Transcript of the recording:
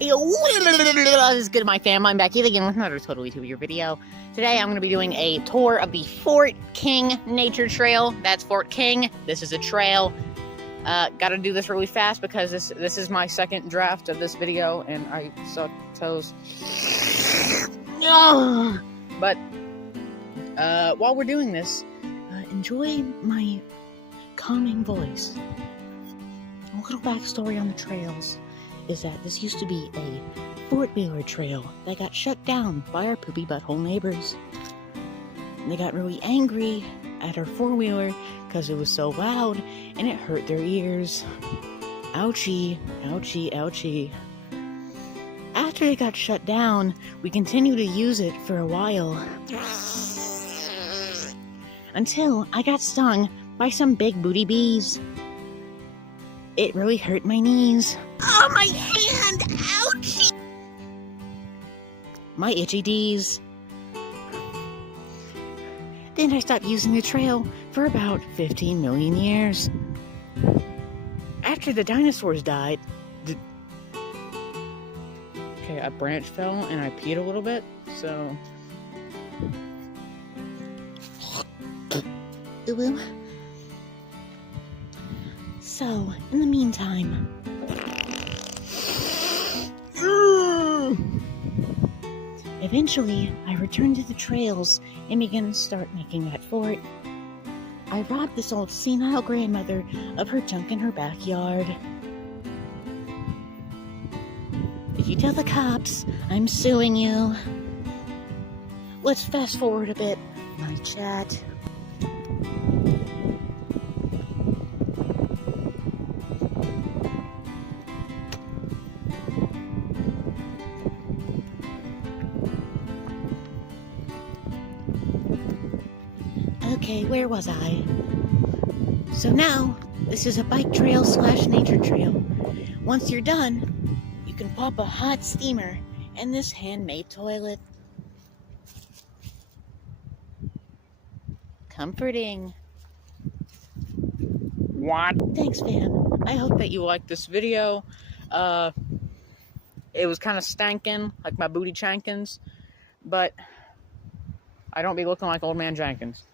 This is good, my fam. I'm back here again with another Totally Tubular video. Today I'm going to be doing a tour of the Fort King Nature Trail. That's Fort King. This is a trail. Got to do this really fast because this is my second draft of this video, and I suck toes. But while we're doing this, enjoy my calming voice. A little backstory on the trails is that this used to be a four-wheeler trail that got shut down by our poopy butthole neighbors. And they got really angry at our four-wheeler because it was so loud and it hurt their ears. Ouchie, ouchie, ouchie. After it got shut down, we continued to use it for a while. Until I got stung by some big booty bees. It really hurt my knees. Oh, my hand! Ouchie! My itchy D's. Then I stopped using the trail for about 15 million years. After the dinosaurs died, okay, a branch fell and I peed a little bit, so... Ooh. So, in the meantime... Eventually, I returned to the trails and began to start making that fort. I robbed this old senile grandmother of her junk in her backyard. If you tell the cops, I'm suing you. Let's fast forward a bit. My chat. Okay, where was I? So now, this is a bike trail / nature trail. Once you're done, you can pop a hot steamer in this handmade toilet. Comforting. What? Thanks, fam. I hope that you liked this video. It was kind of stankin', like my booty chankins, but I don't be looking like old man Jenkins.